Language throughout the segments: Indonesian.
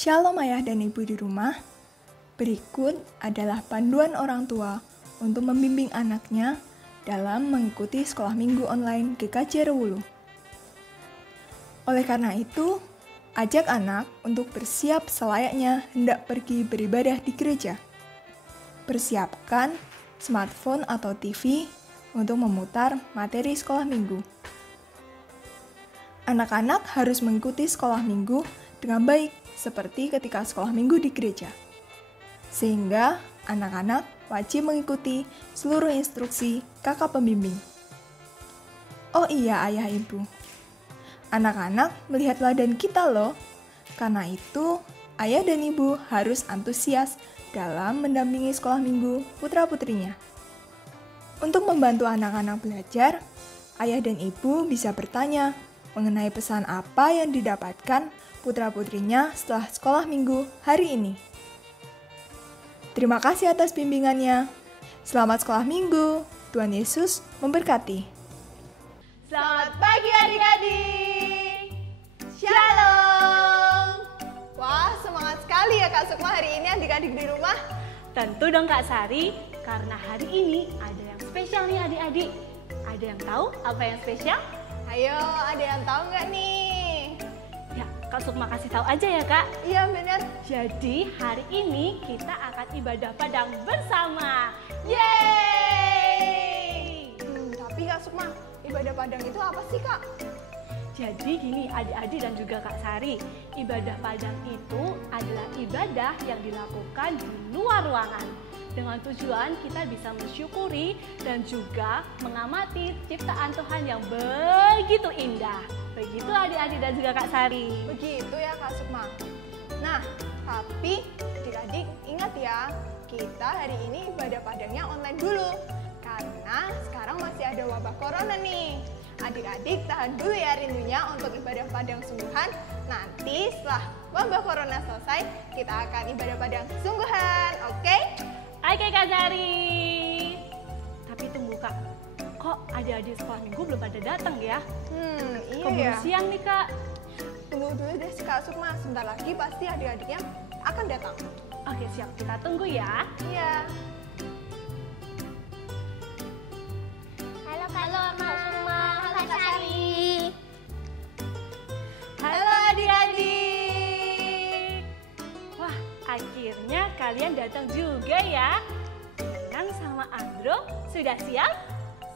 Shalom ayah dan ibu di rumah. Berikut adalah panduan orang tua untuk membimbing anaknya dalam mengikuti sekolah minggu online GKJ Rewulu. Oleh karena itu, ajak anak untuk bersiap selayaknya hendak pergi beribadah di gereja. Persiapkan smartphone atau TV untuk memutar materi sekolah minggu. Anak-anak harus mengikuti sekolah minggu dengan baik seperti ketika sekolah minggu di gereja. Sehingga anak-anak wajib mengikuti seluruh instruksi kakak pembimbing. Oh iya ayah ibu, anak-anak melihat teladan kita loh. Karena itu, ayah dan ibu harus antusias dalam mendampingi sekolah minggu putra-putrinya. Untuk membantu anak-anak belajar, ayah dan ibu bisa bertanya mengenai pesan apa yang didapatkan putra-putrinya setelah sekolah minggu hari ini. Terima kasih atas bimbingannya. Selamat sekolah minggu. Tuhan Yesus memberkati. Selamat pagi adik-adik. Shalom. Wah, semangat sekali ya Kak Sukma hari ini adik-adik di rumah. Tentu dong Kak Sari, karena hari ini ada yang spesial nih adik-adik. Ada yang tahu apa yang spesial? Ayo, ada yang tahu nggak nih? Ya, Kak Sukma kasih tahu aja ya Kak. Iya benar. Jadi hari ini kita akan ibadah padang bersama. Yeay! Tapi Kak Sukma, ibadah padang itu apa sih Kak? Jadi gini adik-adik dan juga Kak Sari, ibadah padang itu adalah ibadah yang dilakukan di luar ruangan. Dengan tujuan kita bisa mensyukuri dan juga mengamati ciptaan Tuhan yang begitu indah. Begitu adik-adik dan juga Kak Sari. Begitu ya Kak Sukma. Nah, tapi adik-adik ingat ya, kita hari ini ibadah padangnya online dulu. Karena sekarang masih ada wabah corona nih. Adik-adik tahan dulu ya rindunya untuk ibadah padang sungguhan. Nanti setelah wabah corona selesai, kita akan ibadah padang sungguhan, oke? Oke Kak Sari. Tapi tunggu Kak, kok adik-adik sekolah minggu belum pada datang ya? Iya Keburu ya. siang nih Kak. Tunggu dulu deh Kak Sukma, sebentar lagi pasti adik-adiknya akan datang. Oke siap, kita tunggu ya. Iya. Halo Kak Sukma, halo Kak Sari. Halo adik-adik. Wah, akhirnya kalian datang juga ya. Nang sama Andro sudah siap?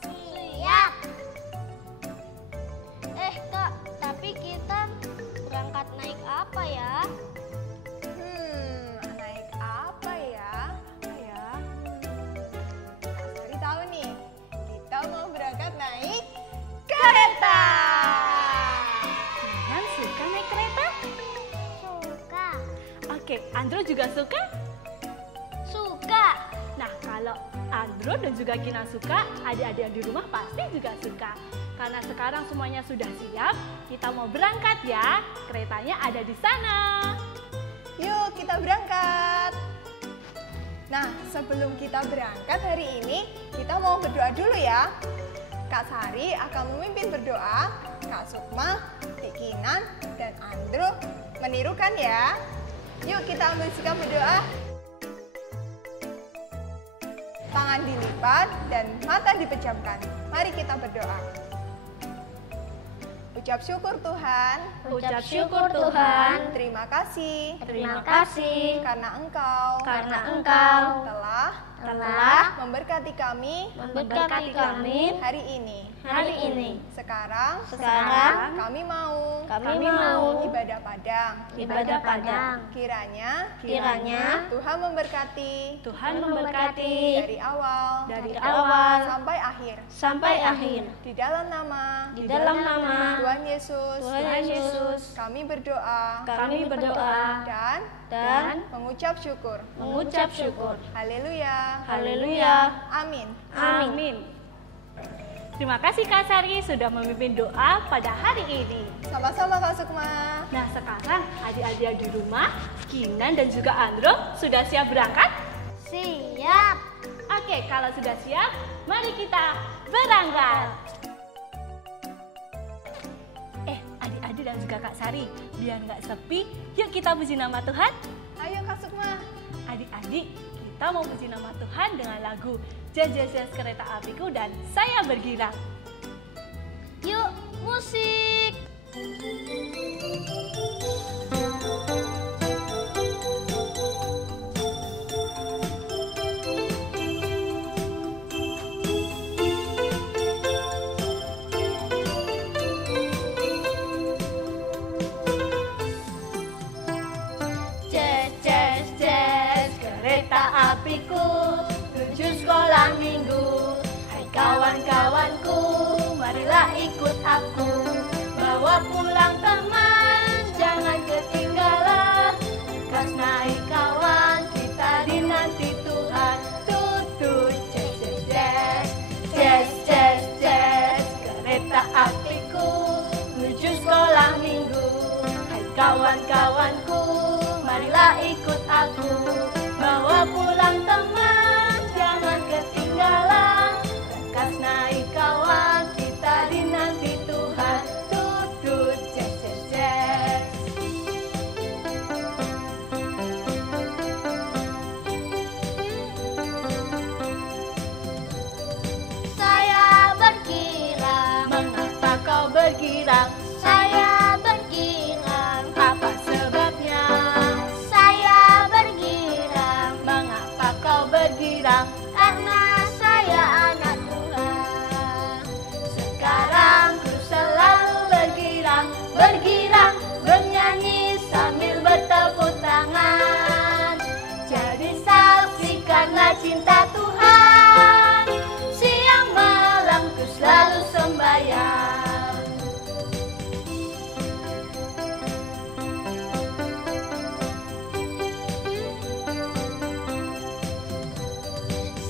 Siap. Kak, tapi kita berangkat naik apa ya? Naik apa ya? Kak Sari tahu nih, kita mau berangkat naik kereta. Kalian suka naik kereta? Suka. Oke, Andro juga suka? Suka. Nah, kalau Andro dan juga Gina suka, adik-adik yang di rumah pasti juga suka. Karena sekarang semuanya sudah siap, kita mau berangkat ya. Keretanya ada di sana. Yuk kita berangkat. Nah, sebelum kita berangkat hari ini, kita mau berdoa dulu ya. Kak Sari akan memimpin berdoa, Kak Sukma, Kak Kinan, dan Andro menirukan ya. Yuk kita ambil sikap berdoa. Tangan dilipat dan mata dipejamkan. Mari kita berdoa. Ucap syukur Tuhan. Ucap syukur Tuhan. Terima kasih. Terima kasih Karena Engkau telah memberkati kami hari ini. Sekarang kami mau ibadah padang. Kiranya Tuhan memberkati dari awal sampai akhir. Di dalam nama Tuhan Yesus kami berdoa dan mengucap syukur. Haleluya. Amin. Terima kasih Kak Sari sudah memimpin doa pada hari ini. Sama-sama Kak Sukma. Nah sekarang adik-adik di rumah, Kinan dan juga Andro sudah siap berangkat? Siap. Oke, kalau sudah siap, mari kita berangkat. Adik-adik dan juga Kak Sari. Sari. Biar nggak sepi, yuk kita puji nama Tuhan. Ayo Kak Sukma. Adik-adik, kita mau puji nama Tuhan dengan lagu Jas Jas Jas Kereta Apiku dan Saya Bergirang. Yuk, musik. Jas jas jas kereta apiku menuju sekolah minggu. Hai kawan-kawanku, marilah ikut aku. Bawa pulang teman, jangan ketinggalan. Kas naik kawan, kita dinanti Tuhan. Tutut jas jas jas, jas jas jas kereta apiku menuju sekolah minggu. Hai kawan-kawanku, marilah ikut aku. Bawa pulang teman, jangan ketinggalan. Kas naik kawan, kita dinanti Tuhan. Tutut jas jas jas. Saya bergirang, Mengapa kau bergirang? saya bergirang, Apa sebabnya? saya bergirang, Mengapa kau bergirang? karena saya anak Tuhan. Sekarang ku selalu bergirang, bergirang, bernyanyi sambil bertepuk tangan. Jadi saksikanlah cinta Tuhan, siang malam ku selalu sembahyang.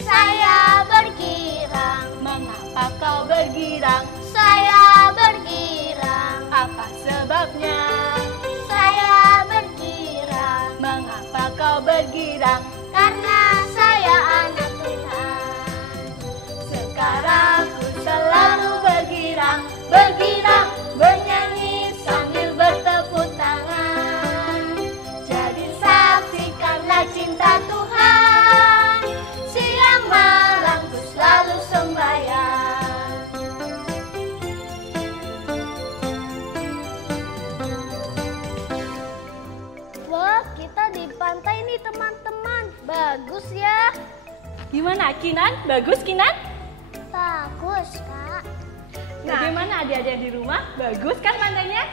Saya bergirang, Mengapa kau bergirang? saya bergirang, Apa sebabnya? saya bergirang, Mengapa kau bergirang? karena saya anak Tuhan. Sekarang ku selalu bergirang, bergirang, bernyanyi sambil bertepuk tangan. Jadi saksikanlah cinta Tuhan, siang malam ku selalu sembahyang. Wah, kita di pantai nih teman-teman. Bagus ya. Gimana Kinan? Bagus Kinan? Bagus, Kak. Nah. Bagaimana adik-adik di rumah? Bagus kan pantainya?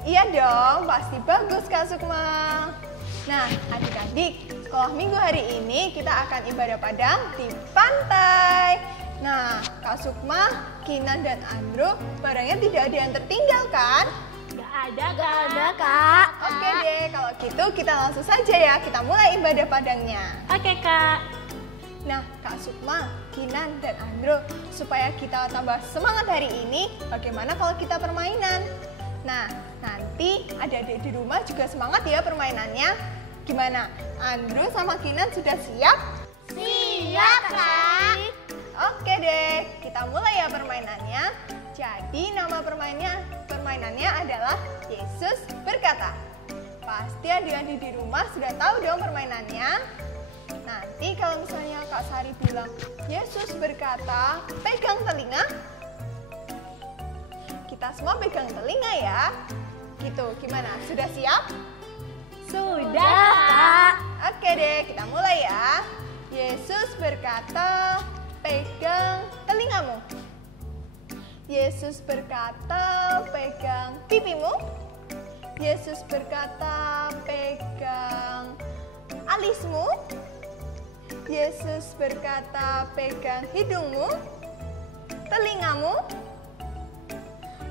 Iya dong, pasti bagus Kak Sukma. Nah, adik-adik, sekolah minggu hari ini kita akan ibadah padang di pantai. Nah, Kak Sukma, Kinan, dan Andrew barangnya tidak ada yang tertinggal kan? Gak ada Gak ada, Kak. Oke deh, kalau gitu kita langsung saja ya, kita mulai ibadah padangnya. Oke Kak. Nah, Kak Sukma, Kinan, dan Andrew, supaya kita tambah semangat hari ini, bagaimana kalau kita permainan? Nah, nanti adik-adik di rumah juga semangat ya permainannya. Gimana? Andrew sama Kinan sudah siap? Siap, Kak. Oke deh, kita mulai ya permainannya. Jadi nama permainannya adalah Yesus berkata. Pasti adik-adik di rumah sudah tahu dong permainannya. Nanti kalau misalnya Kak Sari bilang, Yesus berkata, pegang telinga. Kita semua pegang telinga ya. Gitu, gimana? Sudah siap? Sudah Kak. Oke deh, kita mulai ya. Yesus berkata, pegang telingamu. Yesus berkata, pegang pipimu. Yesus berkata, pegang alismu. Yesus berkata, pegang hidungmu, telingamu.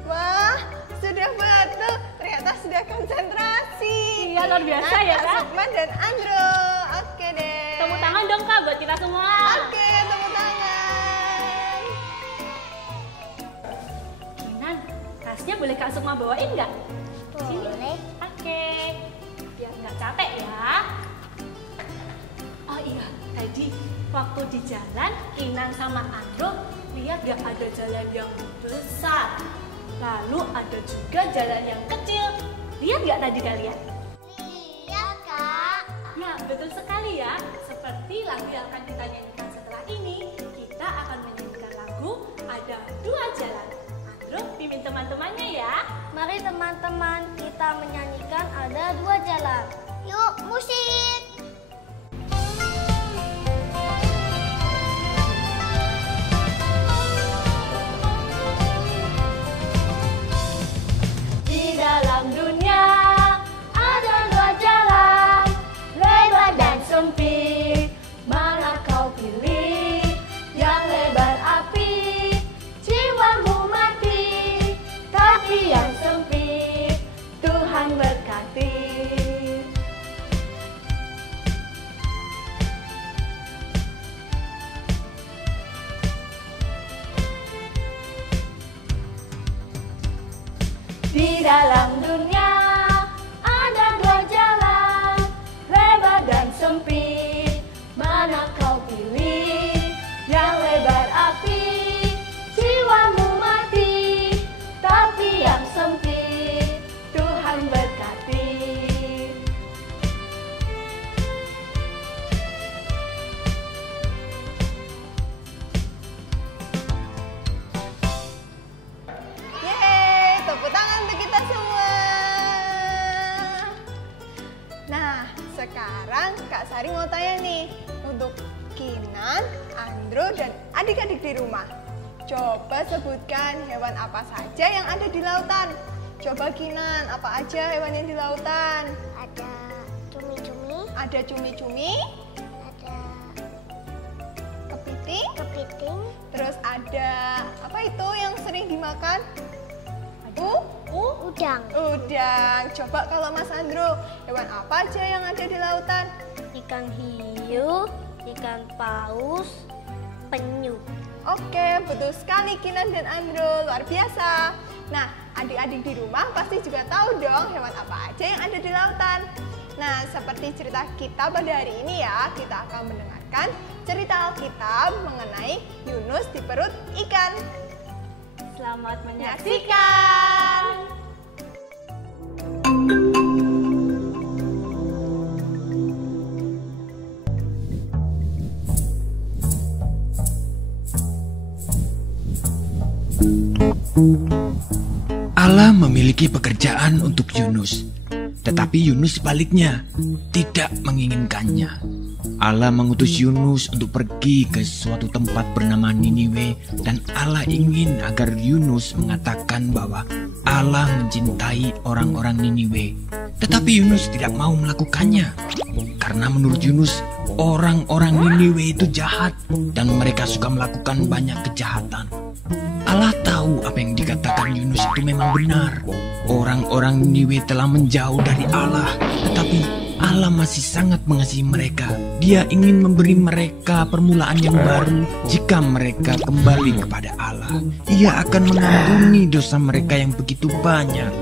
Wah, sudah betul. Ternyata sudah konsentrasi. Iya, luar biasa ya, Kak. Sukman dan Andrew. Oke deh. Tepuk tangan dong Kak buat kita semua. Oke, tepuk tangan. Kinan, tasnya boleh Kak Sukma bawain nggak? Boleh. Oke, biar nggak capek ya. Oh iya, tadi waktu di jalan, Kinan sama Andrew lihat gak ada jalan yang besar. Lalu ada juga jalan yang kecil. Lihat nggak tadi kalian? Lihat, Kak. Ya, betul sekali ya. Seperti lagu yang akan kita nyanyikan setelah ini, kita akan menyanyikan lagu Ada Dua Jalan. Andro, pimpin teman-temannya ya. Mari teman-teman, kita menyanyikan Ada Dua Jalan. Yuk, musik. Di dalam dunia ada dua jalan, lebar dan sempit. Mana kau pilih? Yang lebar api, jiwamu mati. Tapi yang sempit, Tuhan berkati. Di dalam dunia ada dua jalan, lebar dan sempit. Mana kau pilih? Yang lebar api, jiwamu mati. Tapi yang sempit, Tuhan berkati. Yeay, tepuk tangan untuk kita semua. Nah, sekarang Kak Sari mau tanya nih, untuk Kinan, Andro, dan adik-adik di rumah. Coba sebutkan hewan apa saja yang ada di lautan. Coba Kinan, apa aja hewan yang di lautan? Ada cumi-cumi, Ada cumi-cumi, ada kepiting, kepiting, terus ada apa itu yang sering dimakan? udang, Udang. Coba kalau Mas Andro, hewan apa aja yang ada di lautan? ikan hiu, ikan paus, penyu. Oke, betul sekali Kinan dan Andro, luar biasa. Nah, adik-adik di rumah pasti juga tahu dong hewan apa aja yang ada di lautan. Nah, seperti cerita kita pada hari ini ya, kita akan mendengarkan cerita Alkitab mengenai Yunus di perut ikan. Selamat Menyaksikan! Allah memiliki pekerjaan untuk Yunus, tetapi Yunus sebaliknya tidak menginginkannya. Allah mengutus Yunus untuk pergi ke suatu tempat bernama Niniwe, dan Allah ingin agar Yunus mengatakan bahwa Allah mencintai orang-orang Niniwe. Tetapi Yunus tidak mau melakukannya, karena menurut Yunus orang-orang Niniwe itu jahat dan mereka suka melakukan banyak kejahatan. Allah tahu apa yang dikatakan Yunus itu memang benar. Orang-orang Niniwe telah menjauh dari Allah, tetapi Allah masih sangat mengasihi mereka. Dia ingin memberi mereka permulaan yang baru jika mereka kembali kepada Allah. Ia akan mengampuni dosa mereka yang begitu banyak.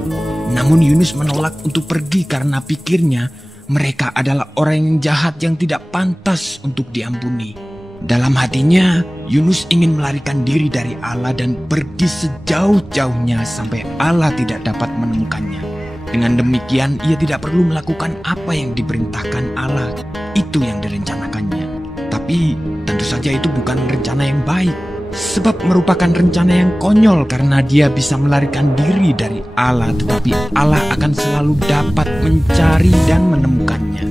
Namun Yunus menolak untuk pergi karena pikirnya mereka adalah orang yang jahat yang tidak pantas untuk diampuni. Dalam hatinya, Yunus ingin melarikan diri dari Allah dan pergi sejauh-jauhnya sampai Allah tidak dapat menemukannya. Dengan demikian, ia tidak perlu melakukan apa yang diperintahkan Allah. Itu yang direncanakannya. Tapi tentu saja itu bukan rencana yang baik, sebab merupakan rencana yang konyol karena dia bisa melarikan diri dari Allah, tetapi Allah akan selalu dapat mencari dan menemukannya.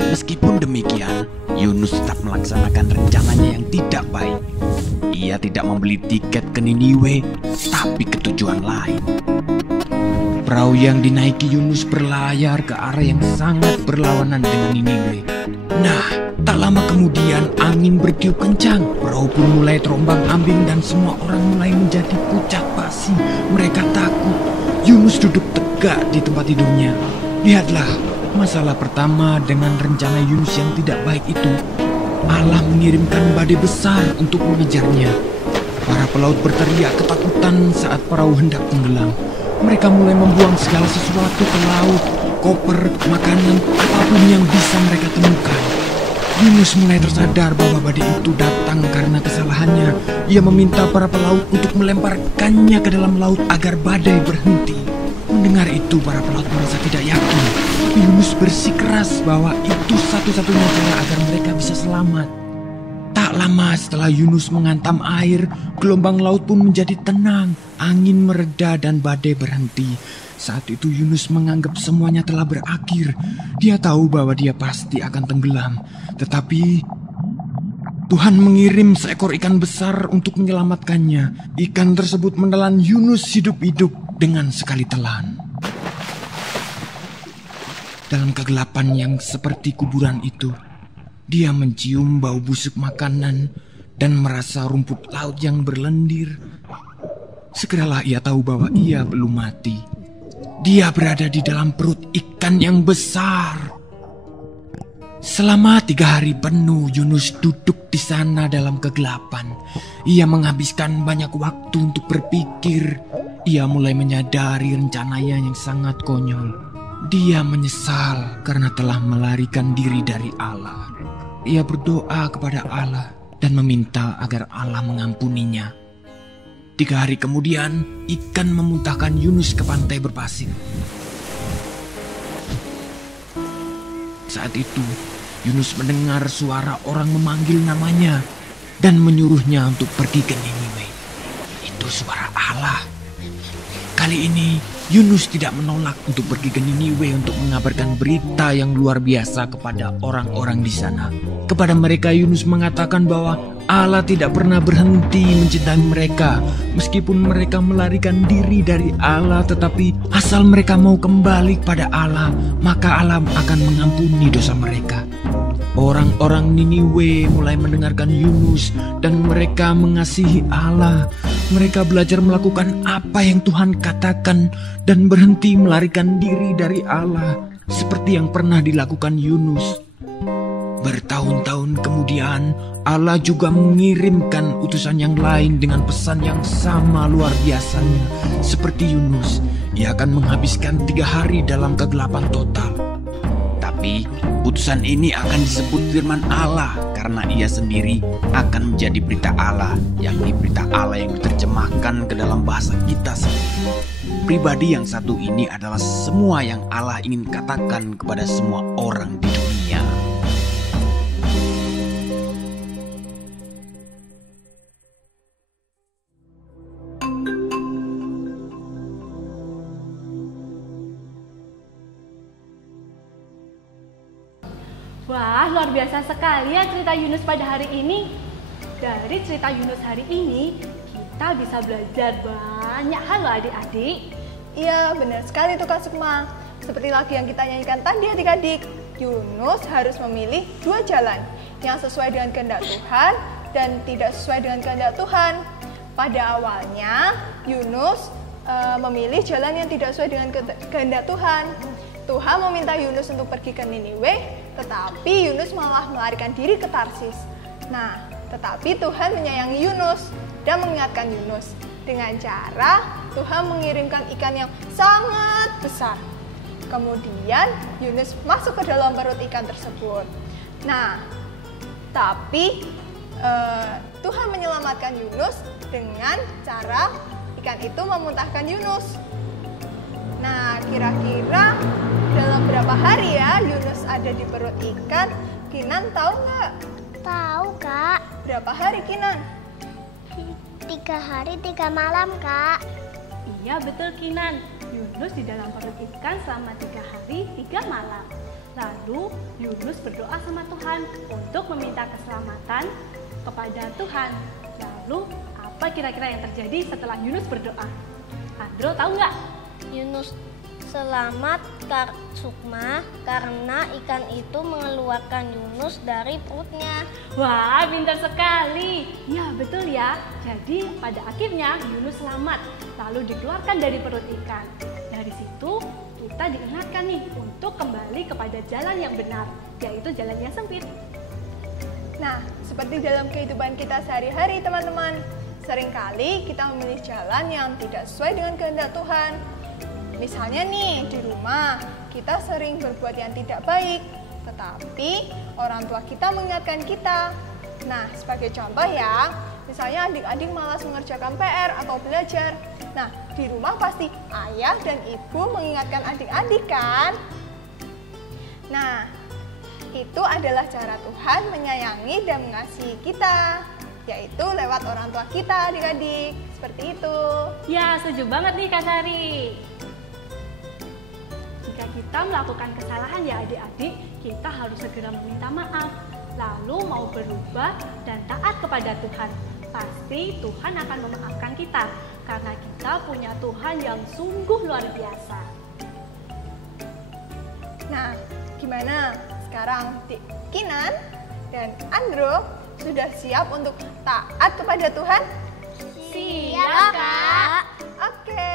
Meskipun demikian, Yunus tetap melaksanakan rencananya yang tidak baik. Ia tidak membeli tiket ke Niniwe, tapi ke tujuan lain. Perahu yang dinaiki Yunus berlayar ke arah yang sangat berlawanan dengan Niniwe. Nah, tak lama kemudian angin bertiup kencang. Perahu pun mulai terombang-ambing dan semua orang mulai menjadi pucat pasi. Mereka takut. Yunus duduk tegak di tempat tidurnya. Lihatlah, masalah pertama dengan rencana Yunus yang tidak baik itu. Allah mengirimkan badai besar untuk mengejarnya. Para pelaut berteriak ketakutan saat perahu hendak tenggelam. Mereka mulai membuang segala sesuatu ke laut, koper, makanan, apapun yang bisa mereka temukan. Yunus mulai tersadar bahwa badai itu datang karena kesalahannya. Ia meminta para pelaut untuk melemparkannya ke dalam laut agar badai berhenti. Mendengar itu, para pelaut merasa tidak yakin. Tapi Yunus bersikeras bahwa itu satu-satunya cara agar mereka bisa selamat. Tak lama setelah Yunus menghantam air, gelombang laut pun menjadi tenang. Angin mereda dan badai berhenti. Saat itu Yunus menganggap semuanya telah berakhir. Dia tahu bahwa dia pasti akan tenggelam. Tetapi Tuhan mengirim seekor ikan besar untuk menyelamatkannya. Ikan tersebut menelan Yunus hidup-hidup dengan sekali telan. Dalam kegelapan yang seperti kuburan itu, dia mencium bau busuk makanan dan merasa rumput laut yang berlendir. Segeralah ia tahu bahwa ia belum mati. Dia berada di dalam perut ikan yang besar. Selama 3 hari penuh Yunus duduk di sana dalam kegelapan. Ia menghabiskan banyak waktu untuk berpikir. Ia mulai menyadari rencananya yang sangat konyol. Dia menyesal karena telah melarikan diri dari Allah. Ia berdoa kepada Allah dan meminta agar Allah mengampuninya. 3 hari kemudian, ikan memuntahkan Yunus ke pantai berpasir. Saat itu, Yunus mendengar suara orang memanggil namanya dan menyuruhnya untuk pergi ke Niniwe. Itu suara Allah. Kali ini, Yunus tidak menolak untuk pergi ke Niniwe untuk mengabarkan berita yang luar biasa kepada orang-orang di sana. Kepada mereka, Yunus mengatakan bahwa Allah tidak pernah berhenti mencintai mereka. Meskipun mereka melarikan diri dari Allah, tetapi asal mereka mau kembali kepada Allah, maka Allah akan mengampuni dosa mereka. Orang-orang Niniwe mulai mendengarkan Yunus dan mereka mengasihi Allah. Mereka belajar melakukan apa yang Tuhan katakan dan berhenti melarikan diri dari Allah seperti yang pernah dilakukan Yunus. Bertahun-tahun kemudian, Allah juga mengirimkan utusan yang lain dengan pesan yang sama luar biasanya. Seperti Yunus, ia akan menghabiskan 3 hari dalam kegelapan total. Tapi utusan ini akan disebut firman Allah karena ia sendiri akan menjadi berita Allah, yakni berita Allah yang diterjemahkan ke dalam bahasa kita sendiri. Pribadi yang satu ini adalah semua yang Allah ingin katakan kepada semua orang di dunia. Wah, luar biasa sekali ya cerita Yunus pada hari ini. Dari cerita Yunus hari ini, kita bisa belajar banyak hal loh adik-adik. Iya, benar sekali tuh Kak Sukma. Seperti lagu yang kita nyanyikan tadi adik-adik, Yunus harus memilih 2 jalan, yang sesuai dengan kehendak Tuhan dan tidak sesuai dengan kehendak Tuhan. Pada awalnya, Yunus memilih jalan yang tidak sesuai dengan kehendak Tuhan. Tuhan meminta Yunus untuk pergi ke Niniwe, tetapi Yunus malah melarikan diri ke Tarsis. Nah, tetapi Tuhan menyayangi Yunus dan mengingatkan Yunus dengan cara Tuhan mengirimkan ikan yang sangat besar. Kemudian Yunus masuk ke dalam perut ikan tersebut. Nah, tapi Tuhan menyelamatkan Yunus dengan cara ikan itu memuntahkan Yunus. Nah, kira-kira dalam berapa hari ya Yunus ada di perut ikan? Kinan tahu nggak? Tahu, Kak. Berapa hari, Kinan? 3 hari 3 malam, Kak. Iya betul Kinan, Yunus di dalam perut ikan selama 3 hari 3 malam. Lalu Yunus berdoa sama Tuhan untuk meminta keselamatan kepada Tuhan. Lalu apa kira-kira yang terjadi setelah Yunus berdoa? Andro tahu nggak? Yunus selamat, Kak Sukma, karena ikan itu mengeluarkan Yunus dari perutnya. Wah, pintar sekali. Ya, betul ya. Jadi, pada akhirnya Yunus selamat, lalu dikeluarkan dari perut ikan. Dari situ, kita diingatkan nih untuk kembali kepada jalan yang benar, yaitu jalan yang sempit. Nah, seperti dalam kehidupan kita sehari-hari, teman-teman. Seringkali kita memilih jalan yang tidak sesuai dengan kehendak Tuhan. Misalnya nih, di rumah kita sering berbuat yang tidak baik, tetapi orang tua kita mengingatkan kita. Nah, sebagai contoh ya, misalnya adik-adik malas mengerjakan PR atau belajar. Nah, di rumah pasti ayah dan ibu mengingatkan adik-adik kan? Nah, itu adalah cara Tuhan menyayangi dan mengasihi kita, yaitu lewat orang tua kita adik-adik. Seperti itu. Ya, setuju banget nih Kak Sari. Jika kita melakukan kesalahan ya adik-adik, kita harus segera meminta maaf. Lalu mau berubah dan taat kepada Tuhan. Pasti Tuhan akan memaafkan kita, karena kita punya Tuhan yang sungguh luar biasa. Nah, gimana? Sekarang Kinan dan Andro sudah siap untuk taat kepada Tuhan? Siap, Kak. Oke.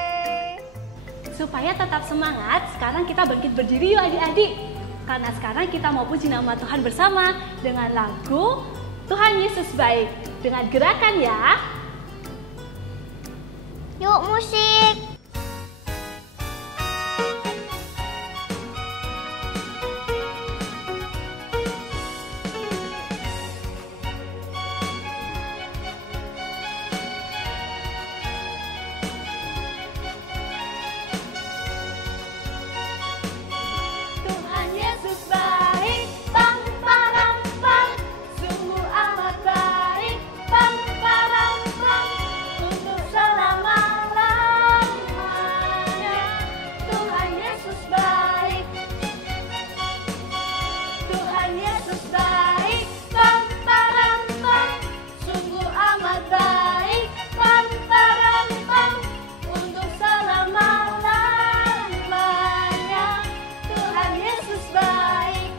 Supaya tetap semangat, sekarang kita bangkit berdiri yuk adik-adik. Karena sekarang kita mau puji nama Tuhan bersama dengan lagu Tuhan Yesus Baik. Dengan gerakan ya. Yuk musik. Tuhan Yesus baik, pam param pam, sungguh amat baik, pam param pam, untuk selama-lamanya. Tuhan Yesus baik, Tuhan Yesus baik, pam param pam, sungguh amat baik, pam param pam, untuk selama-lamanya. Tuhan Yesus baik.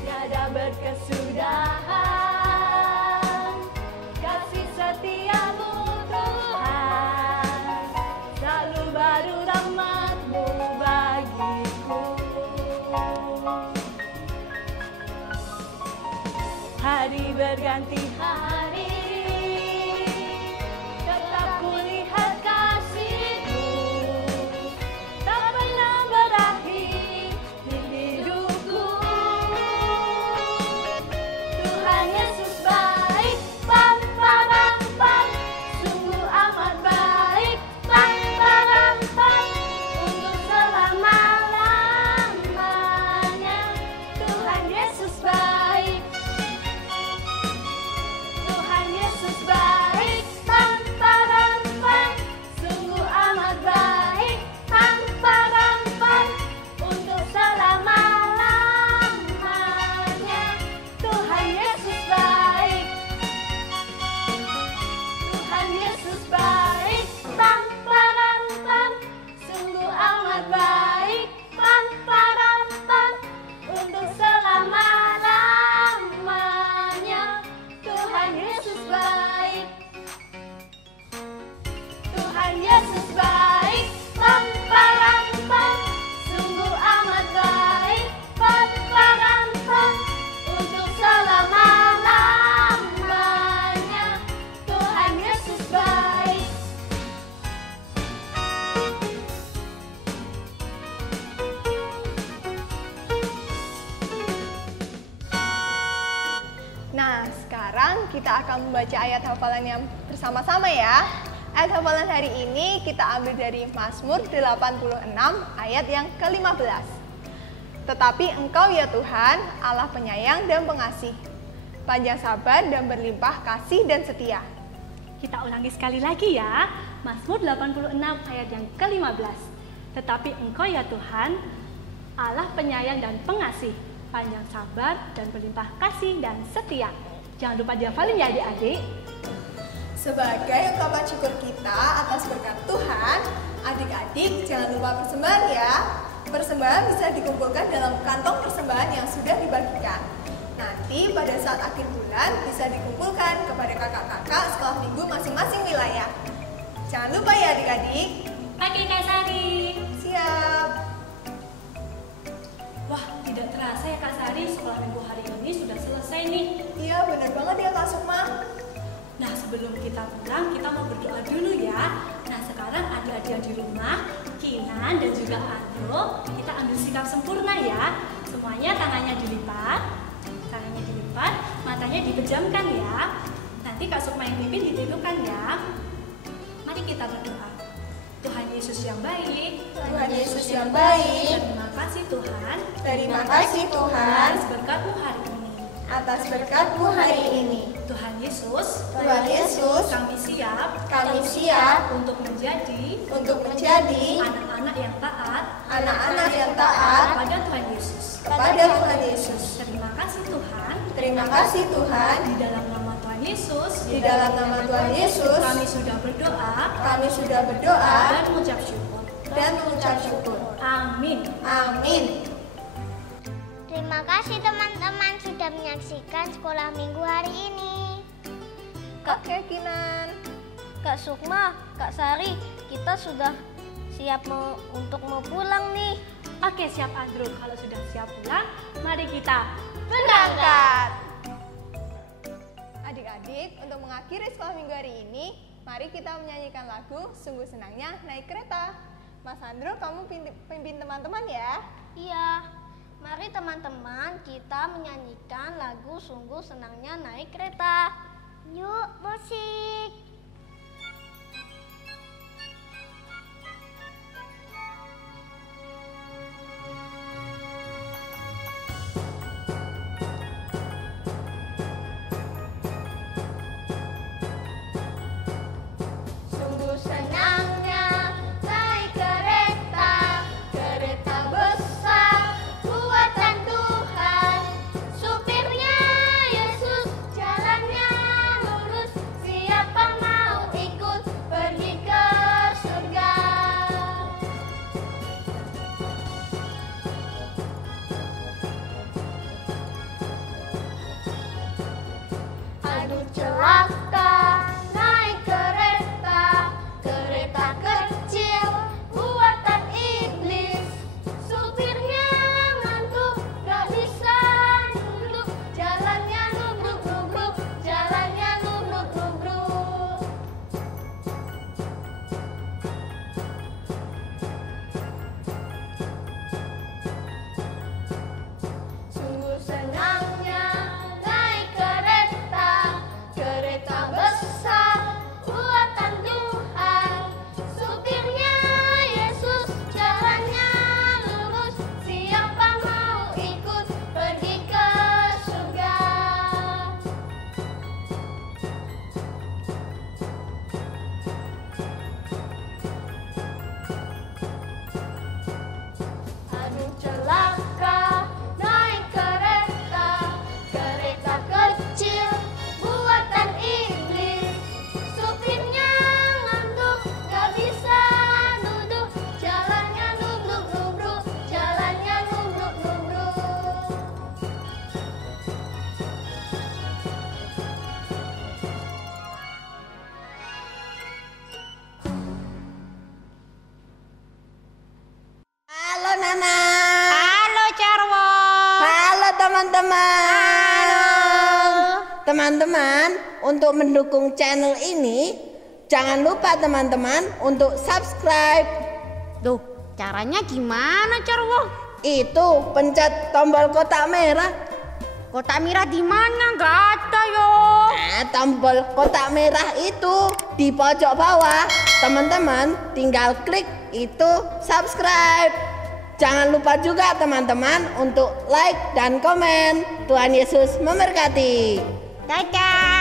Tiada berkesudahan kasih setiamu Tuhan, selalu baru rahmat-Mu bagiku. Hari berganti hari, tetap kulihat kasih-Mu, tak pernah berakhir di hidupku. Tuhan Yesus baik, pam param pam, sungguh amat baik, pam param pam, untuk selama-lamanya. Tuhan Yesus baik, Tuhan Yesus baik, pam param pam, sungguh amat baik, pam param pam, untuk selama-lamanya. Tuhan Yesus baik, Tuhan Yesus baik, pam param pam, sungguh amat baik, pam param pam, untuk selama-lamanya. Tuhan Yesus baik, Tuhan Yesus baik, pam param pam, sungguh amat baik, pam param pam, untuk selama-lamanya. Tuhan Yesus baik. Nah, sekarang kita akan membaca ayat hafalan yang bersama-sama ya. Ayat hafalan hari ini kita ambil dari Mazmur 86 ayat yang ke-15. Tetapi Engkau ya Tuhan, Allah penyayang dan pengasih, panjang sabar dan berlimpah kasih dan setia. Kita ulangi sekali lagi ya. Mazmur 86 ayat yang ke-15. Tetapi Engkau ya Tuhan, Allah penyayang dan pengasih, panjang sabar dan berlimpah kasih dan setia. Jangan lupa dihafalin ya adik-adik. Sebagai ungkapan syukur kita atas berkat Tuhan, adik-adik jangan lupa persembahan ya. Persembahan bisa dikumpulkan dalam kantong persembahan yang sudah dibagikan. Nanti pada saat akhir bulan bisa dikumpulkan kepada kakak-kakak sekolah minggu masing-masing wilayah. Jangan lupa ya adik-adik. Oke Kak Sari. Siap. Wah, tidak terasa ya Kak Sari, sekolah minggu hari ini sudah selesai nih. Iya benar banget ya Kak Sukma. Nah, sebelum kita pulang, kita mau berdoa dulu ya. Nah, sekarang adik-adik di rumah, Kinan dan juga Andro, kita ambil sikap sempurna ya. Semuanya tangannya dilipat, matanya dipejamkan ya. Nanti Kak Sukma yang pimpin ditidukan ya. Mari kita berdoa. Tuhan Yesus yang baik, Tuhan Yesus yang baik, terima kasih Tuhan, terima kasih Tuhan atas berkat-Mu hari ini. atas berkat-Mu hari ini. Tuhan Yesus, Tuhan Yesus, kami siap untuk menjadi anak-anak yang taat kepada Tuhan Yesus. kepada Tuhan Yesus. Terima kasih Tuhan, Terima kasih Tuhan, di dalam nama Tuhan Yesus, di dalam nama Tuhan Yesus, kami sudah berdoa dan dan mengucap syukur. Amin. Amin. Terima kasih teman-teman sudah menyaksikan sekolah minggu hari ini. Oke, Kinan. Kak Sukma, Kak Sari, kita sudah siap untuk mau pulang nih. Oke, siap Andrew. Kalau sudah siap pulang, mari kita Berangkat. Adik-adik, untuk mengakhiri sekolah minggu hari ini, mari kita menyanyikan lagu Sungguh Senangnya Naik Kereta. Mas Andrew, kamu pimpin teman-teman ya. Iya, mari teman-teman kita menyanyikan lagu Sungguh Senangnya Naik Kereta. Yuk, musik. Sungguh senangnya naik kereta, kereta besar buatan Tuhan. Supirnya Yesus, jalannya lurus. Siapa mau ikut pergi ke surga? Aduh celaka naik kereta, kereta kecil buatan iblis. Supirnya ngantuk, gak bisa duduk, jalannya nubruk-nubruk, jalannya nubruk-nubruk. Sungguh senangnya naik kereta, kereta besar buatan Tuhan. Supirnya Yesus, jalannya lurus. Siapa mau ikut pergi ke surga? Aduh celaka naik kereta, kereta kecil buatan iblis. Supirnya ngantuk, gak bisa duduk, jalannya nubruk-nubruk, jalannya nubruk-nubruk. Halo Nana. Halo Carwo. Halo teman-teman. Teman-teman, untuk mendukung channel ini, jangan lupa teman-teman untuk subscribe. Duh, caranya gimana Carwo? Itu pencet tombol kotak merah. Kotak merah di mana? Gak ada yo. Tombol kotak merah itu di pojok bawah. Teman-teman tinggal klik itu subscribe. Jangan lupa juga teman-teman untuk like dan komen. Tuhan Yesus memberkati. Dadah.